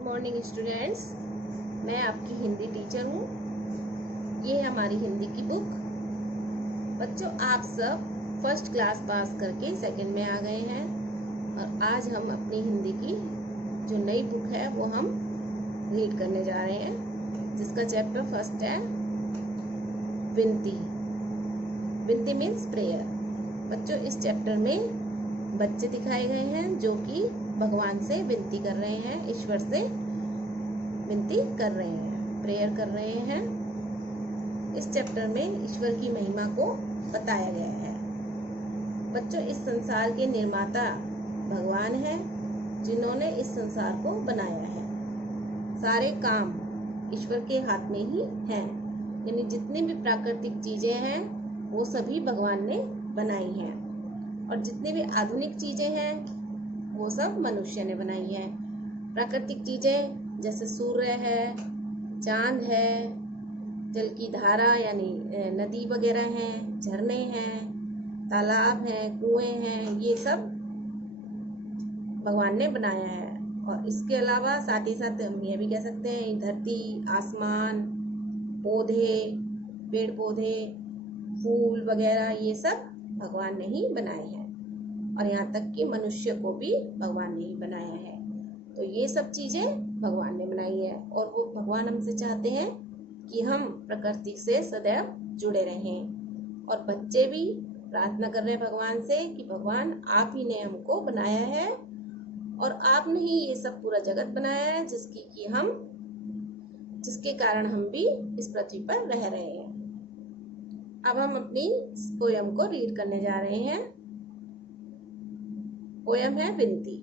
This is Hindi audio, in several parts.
Good morning students. मैं आपकी हिंदी टीचर हूँ। ये है हमारी हिंदी की बुक। बच्चों, आप सब फर्स्ट क्लास पास करके सेकंड में आ गए हैं और आज हम अपनी हिंदी की जो नई बुक है वो हम रीड करने जा रहे हैं, जिसका चैप्टर फर्स्ट है विनती। विनती मीन्स प्रेयर। बच्चों, इस चैप्टर में बच्चे दिखाए गए हैं जो कि भगवान से विनती कर रहे हैं, ईश्वर से विनती कर रहे हैं, प्रेयर कर रहे हैं। इस चैप्टर में ईश्वर की महिमा को बताया गया है। बच्चों, इस संसार के निर्माता भगवान हैं, जिन्होंने इस संसार को बनाया है। सारे काम ईश्वर के हाथ में ही हैं, यानी जितनी भी प्राकृतिक चीजें हैं वो सभी भगवान ने बनाई हैं, और जितनी भी आधुनिक चीजें हैं वो सब मनुष्य ने बनाई हैं। प्राकृतिक चीजें जैसे सूर्य है, चांद है, जल की धारा यानी नदी वगैरह हैं, झरने हैं, तालाब हैं, कुएं हैं, ये सब भगवान ने बनाया है। और इसके अलावा साथ ही साथ हम ये भी कह सकते हैं धरती, आसमान, पौधे, पेड़ पौधे, फूल वगैरह, ये सब भगवान ने ही बनाए हैं। और यहाँ तक कि मनुष्य को भी भगवान ने ही बनाया है। तो ये सब चीजें भगवान ने बनाई है, और वो भगवान हमसे चाहते हैं कि हम प्रकृति से सदैव जुड़े रहें। और बच्चे भी प्रार्थना कर रहे हैं भगवान से कि भगवान आप ही ने हमको बनाया है और आपने ही ये सब पूरा जगत बनाया है, जिसके कारण हम भी इस पृथ्वी पर रह रहे हैं। अब हम अपनी पोयम को रीड करने जा रहे हैं। पोयम है विनती।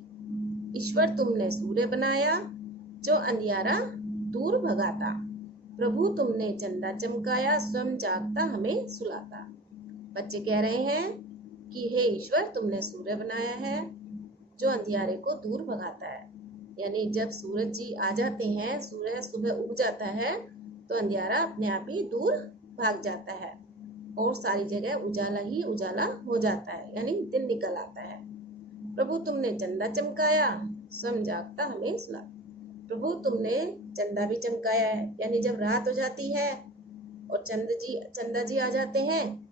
ईश्वर तुमने सूर्य बनाया, जो अंधियारा दूर भगाता। प्रभु तुमने चंदा चमकाया, स्वयं जागता हमें सुलाता। बच्चे कह रहे हैं कि हे ईश्वर, तुमने सूर्य बनाया है जो अंधियारे को दूर भगाता है। यानी जब सूरज जी आ जाते हैं, सूर्य सुबह उग जाता है, तो अंधियारा अपने आप ही दूर भाग जाता है और सारी जगह उजाला ही उजाला हो जाता है, यानी दिन निकल आता है। प्रभु तुमने चंदा चमकाया, स्वयं जागता हमें सुलाता। प्रभु तुमने चंदा भी चमकाया है, यानी जब रात हो जाती है और चंदा जी आ जाते हैं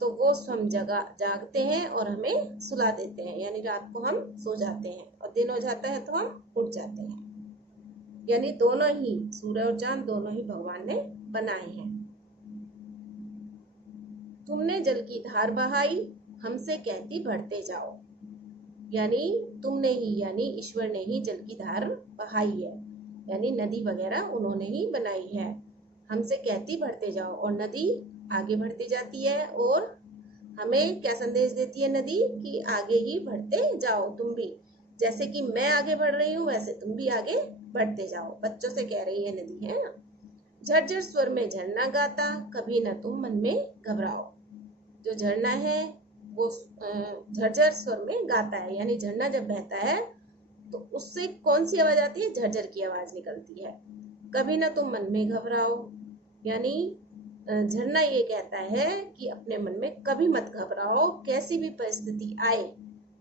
तो वो स्वयं जागते हैं और हमें सुला देते हैं, यानी रात को हम सो जाते हैं और दिन हो जाता है तो हम उठ जाते हैं। यानी दोनों ही, सूर्य और चांद दोनों ही भगवान ने बनाए हैं। तुमने जल की धार बहाई, हमसे कहती बढ़ते जाओ। यानी तुमने ही, यानी ईश्वर ने ही जल की धार बहाई है, यानी नदी वगैरह उन्होंने ही बनाई है। हमसे कहती बढ़ते जाओ, और नदी आगे बढ़ती जाती है और हमें क्या संदेश देती है नदी कि आगे ही बढ़ते जाओ तुम भी। जैसे कि मैं आगे बढ़ रही हूँ वैसे तुम भी आगे बढ़ते जाओ, बच्चों से कह रही है नदी, है ना। झरझर स्वर में झरना गाता, कभी ना तुम मन में घबराओ। जो झरना है वो झरझर स्वर में गाता है, यानी झरना जब बहता है तो उससे कौन सी आवाज आती है? झरझर की आवाज निकलती है। कभी ना तुम मन में घबराओ, यानी झरना ये कहता है कि अपने मन में कभी मत घबराओ। कैसी भी परिस्थिति आए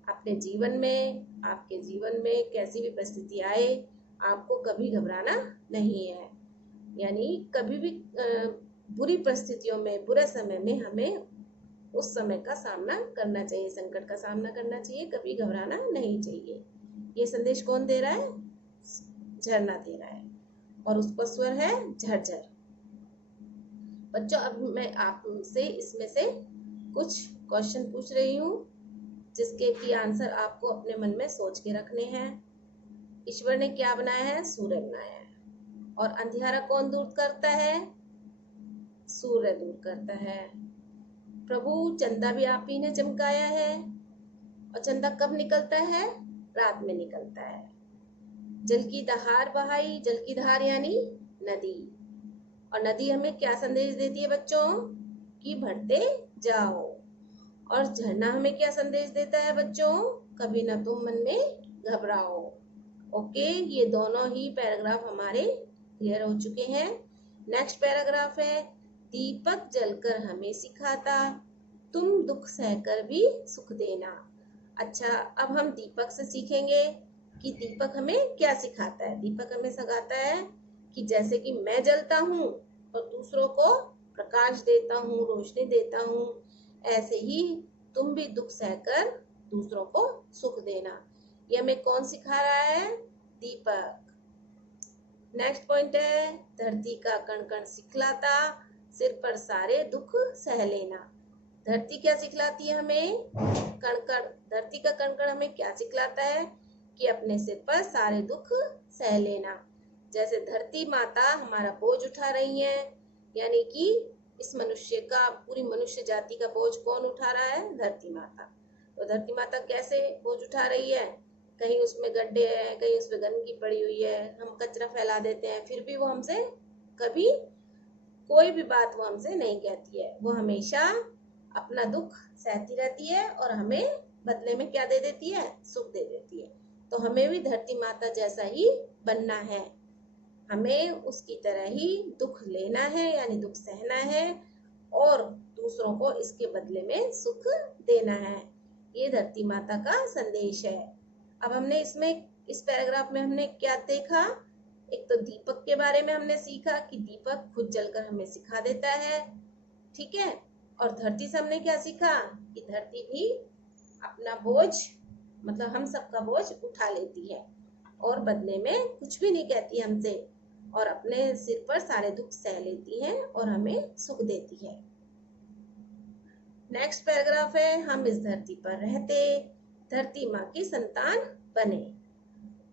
अपने जीवन में, आपके जीवन में कैसी भी परिस्थिति आए, आपको कभी घबराना नहीं है। यानी कभी भी बुरी परिस्थितियों में, बुरे समय में हमें उस समय का सामना करना चाहिए, संकट का सामना करना चाहिए, कभी घबराना नहीं चाहिए। ये संदेश कौन दे रहा है? झरना दे रहा है, और उसका स्वर है झरझर। बच्चों, अब मैं आपसे इसमें से कुछ क्वेश्चन पूछ रही हूँ, जिसके की आंसर आपको अपने मन में सोच के रखने हैं। ईश्वर ने क्या बनाया है? सूर्य बनाया है। और अंधियारा कौन दूर करता है? सूर्य दूर करता है। प्रभु चंदा भी आप ही ने चमकाया है, और चंदा कब निकलता है? रात में निकलता है। जल की धार बहाई, जल की धार यानी नदी, और नदी हमें क्या संदेश देती है बच्चों? कि बढ़ते जाओ। और झरना हमें क्या संदेश देता है बच्चों? कभी ना तुम मन में घबराओ। ओके, ये दोनों ही पैराग्राफ हमारे क्लियर हो चुके हैं। नेक्स्ट पैराग्राफ है, दीपक जलकर हमें सिखाता, तुम दुख सहकर भी सुख देना। अच्छा, अब हम दीपक से सीखेंगे कि दीपक हमें क्या सिखाता है। दीपक हमें सिखाता है कि जैसे कि मैं जलता हूँ और दूसरों को प्रकाश देता हूँ, रोशनी देता हूँ, ऐसे ही तुम भी दुख सहकर दूसरों को सुख देना। ये हमें कौन सिखा रहा है? दीपक। नेक्स्ट पॉइंट है, धरती का कण कण सिखलाता, सिर पर सारे दुख सह लेना। धरती क्या सिखलाती है हमें? कण कण। धरती का कण कण हमें क्या सिखलाता है? कि अपने सिर पर सारे दुख सह लेना। जैसे धरती माता हमारा बोझ उठा रही है, यानी कि इस मनुष्य का, पूरी मनुष्य जाति का बोझ कौन उठा रहा है? धरती माता। तो धरती माता कैसे बोझ उठा रही है? कहीं उसमें गड्ढे हैं, कहीं उसमें गंदगी पड़ी हुई है, हम कचरा फैला देते हैं, फिर भी वो हमसे कभी कोई भी बात वो हमसे नहीं कहती है। वो हमेशा अपना दुख सहती रहती है और हमें बदले में क्या दे देती है? सुख दे देती है। तो हमें भी धरती माता जैसा ही बनना है, हमें उसकी तरह ही दुख लेना है, यानी दुख सहना है, और दूसरों को इसके बदले में सुख देना है। ये धरती माता का संदेश है। अब हमने इसमें, इस पैराग्राफ में हमने क्या देखा? एक तो दीपक के बारे में हमने सीखा कि दीपक खुद जलकर हमें सिखा देता है, ठीक है। और धरती से हमने क्या सीखा? कि धरती भी अपना बोझ, मतलब हम सबका बोझ उठा लेती है और बदले में कुछ भी नहीं कहती हमसे, और अपने सिर पर सारे दुख सह लेती है और हमें सुख देती है। नेक्स्ट पैराग्राफ है, हम इस धरती पर रहते धरती माँ की संतान बने।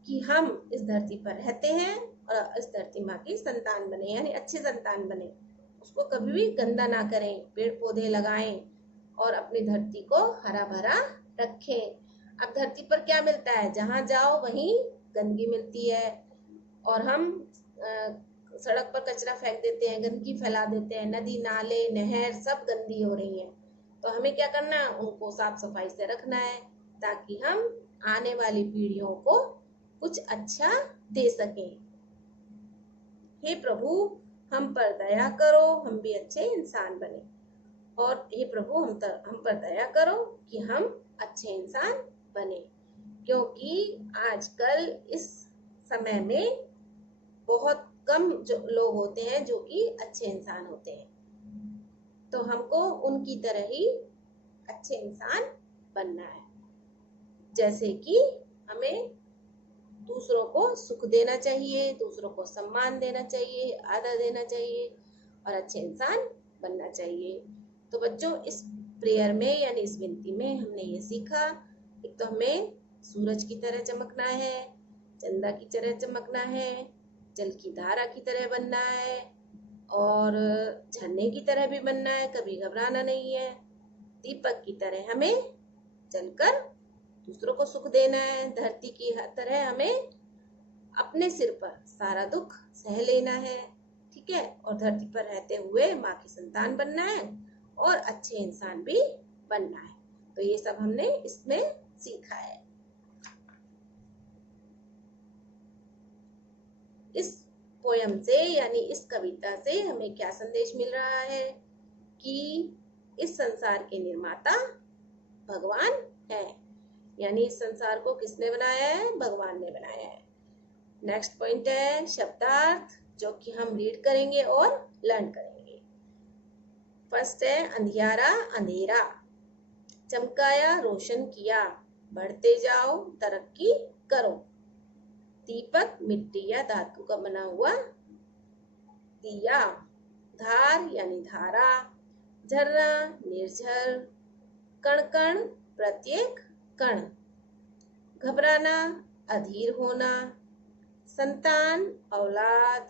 कि हम इस धरती पर रहते हैं और इस धरती माँ की संतान बने, यानी अच्छे संतान बने, उसको कभी भी गंदा ना करें, पेड़ पौधे लगाएं और अपनी धरती को हरा भरा रखें। अब धरती पर क्या मिलता है? जहाँ जाओ वहीं गंदगी मिलती है, और हम सड़क पर कचरा फेंक देते हैं, गंदगी फैला देते हैं, नदी नाले नहर सब गंदी हो रही है। तो हमें क्या करना है? उनको साफ सफाई से रखना है, ताकि हम आने वाली पीढ़ियों को कुछ अच्छा दे सकें। हे प्रभु, हम पर दया करो, हम भी अच्छे इंसान बने। और हे प्रभु, हम पर दया करो कि हम अच्छे इंसान बने, क्योंकि आजकल इस समय में बहुत कम जो लोग होते हैं जो कि अच्छे इंसान होते हैं। तो हमको उनकी तरह ही अच्छे इंसान बनना है। जैसे कि हमें दूसरों को सुख देना चाहिए, दूसरों को सम्मान देना चाहिए, आदर देना चाहिए और अच्छे इंसान बनना चाहिए। तो बच्चों, इस प्रेयर में यानी इस विनती में हमने ये सीखा, एक तो हमें सूरज की तरह चमकना है, चंदा की तरह चमकना है, जल की धारा की तरह बनना है, और झरने की तरह भी बनना है, कभी घबराना नहीं है। दीपक की तरह हमें जलकर दूसरों को सुख देना है। धरती की तरह हमें अपने सिर पर सारा दुख सह लेना है, ठीक है। और धरती पर रहते हुए माँ की संतान बनना है और अच्छे इंसान भी बनना है। तो ये सब हमने इसमें सीखा है। इस पोयम से यानी इस कविता से हमें क्या संदेश मिल रहा है? कि इस संसार के निर्माता भगवान है, यानी इस संसार को किसने बनाया है? भगवान ने बनाया है। नेक्स्ट पॉइंट है शब्दार्थ, जो कि हम रीड करेंगे और लर्न करेंगे। फर्स्ट है अंधियारा अंधेरा, चमकाया रोशन किया, बढ़ते जाओ तरक्की करो। दीपक मिट्टी या धातु का बना हुआ दिया, धार यानी धारा, झरना निर्झर, कण कण प्रत्येक कण, घबराना अधीर होना, संतान औलाद,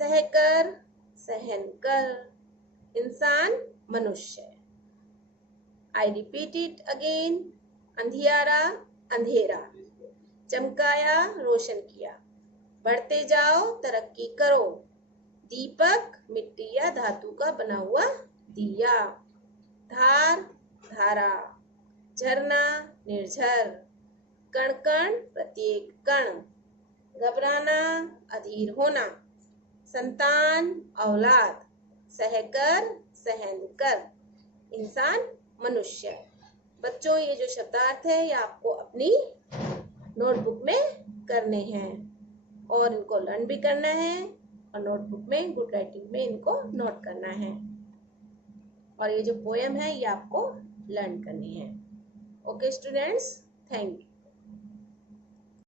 सहकर सहन कर, इंसान मनुष्य। आई रिपीट इट अगेन, अंधियारा अंधेरा, चमकाया रोशन किया, बढ़ते जाओ तरक्की करो। दीपक मिट्टी या धातु का बना हुआ दिया, धार धारा, झरना निर्झर, कण कण प्रत्येक कण, घबराना अधीर होना, संतान औलाद, सहकर सहन कर, इंसान मनुष्य। बच्चों, ये जो शब्दार्थ है ये आपको अपनी नोटबुक में करने हैं और इनको लर्न भी करना है और नोटबुक में गुड राइटिंग में इनको नोट करना है। और ये जो पोयम है ये आपको लर्न करनी है। Okay students, thank you.